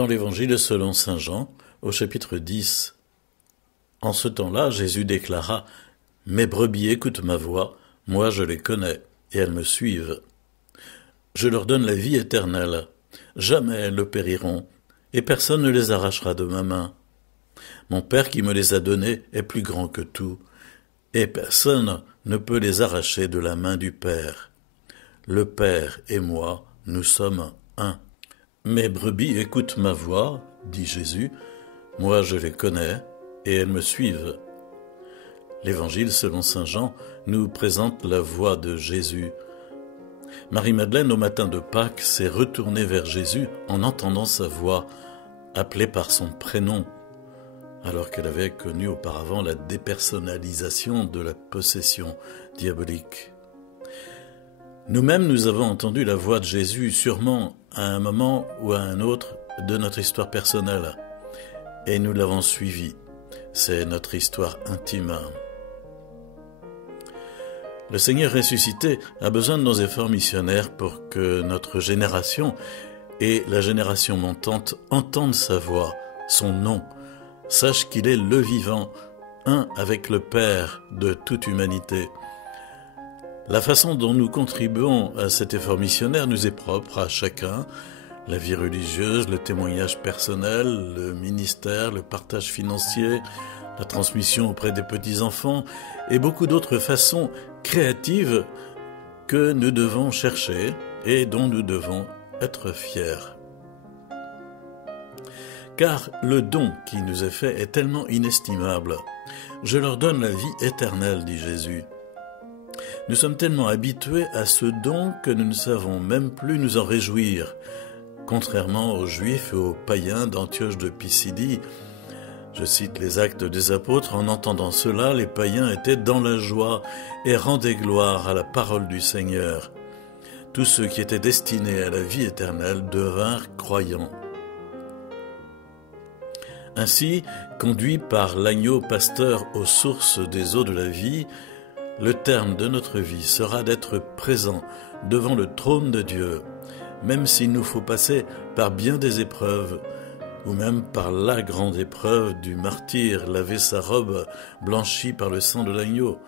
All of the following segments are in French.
Dans l'Évangile selon saint Jean, au chapitre 10, en ce temps-là, Jésus déclara « Mes brebis écoutent ma voix, moi je les connais, et elles me suivent. Je leur donne la vie éternelle, jamais elles ne périront, et personne ne les arrachera de ma main. Mon Père qui me les a donnés est plus grand que tout, et personne ne peut les arracher de la main du Père. Le Père et moi, nous sommes un. Mes brebis écoutent ma voix, dit Jésus, moi je les connais, et elles me suivent. » L'Évangile selon saint Jean nous présente la voix de Jésus. Marie-Madeleine, au matin de Pâques, s'est retournée vers Jésus en entendant sa voix, appelée par son prénom, alors qu'elle avait connu auparavant la dépersonnalisation de la possession diabolique. Nous-mêmes, nous avons entendu la voix de Jésus, sûrement à un moment ou à un autre de notre histoire personnelle, et nous l'avons suivi. C'est notre histoire intime. Le Seigneur ressuscité a besoin de nos efforts missionnaires pour que notre génération et la génération montante entendent sa voix, son nom, sachent qu'il est le vivant, un avec le Père de toute humanité. La façon dont nous contribuons à cet effort missionnaire nous est propre à chacun. La vie religieuse, le témoignage personnel, le ministère, le partage financier, la transmission auprès des petits-enfants et beaucoup d'autres façons créatives que nous devons chercher et dont nous devons être fiers. Car le don qui nous est fait est tellement inestimable. Je leur donne la vie éternelle, dit Jésus. Nous sommes tellement habitués à ce don que nous ne savons même plus nous en réjouir. Contrairement aux Juifs et aux païens d'Antioche de Pisidie, je cite les Actes des Apôtres, en entendant cela, les païens étaient dans la joie et rendaient gloire à la parole du Seigneur. Tous ceux qui étaient destinés à la vie éternelle devinrent croyants. Ainsi, conduits par l'agneau pasteur aux sources des eaux de la vie, le terme de notre vie sera d'être présent devant le trône de Dieu, même s'il nous faut passer par bien des épreuves, ou même par la grande épreuve du martyr, laver sa robe blanchie par le sang de l'agneau.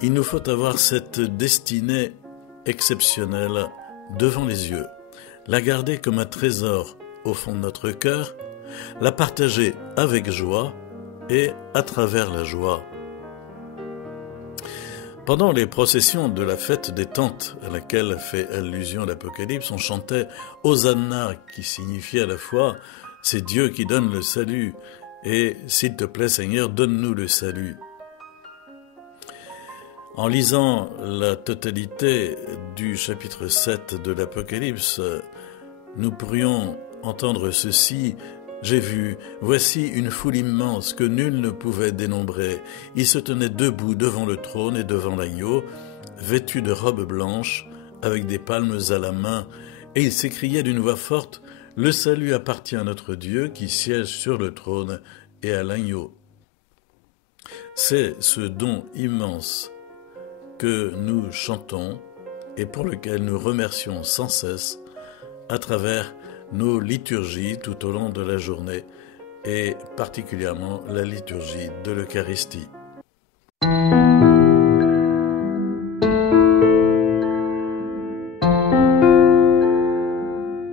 Il nous faut avoir cette destinée exceptionnelle devant les yeux, la garder comme un trésor au fond de notre cœur, la partager avec joie et à travers la joie. Pendant les processions de la fête des tentes à laquelle fait allusion l'Apocalypse, on chantait « Hosanna » qui signifiait à la fois « C'est Dieu qui donne le salut » et « S'il te plaît Seigneur, donne-nous le salut ». En lisant la totalité du chapitre 7 de l'Apocalypse, nous pourrions entendre ceci: j'ai vu, voici une foule immense que nul ne pouvait dénombrer. Ils se tenaient debout devant le trône et devant l'agneau, vêtus de robes blanches, avec des palmes à la main, et ils s'écriaient d'une voix forte: le salut appartient à notre Dieu qui siège sur le trône et à l'agneau. C'est ce don immense que nous chantons et pour lequel nous remercions sans cesse à travers nos liturgies tout au long de la journée et particulièrement la liturgie de l'Eucharistie.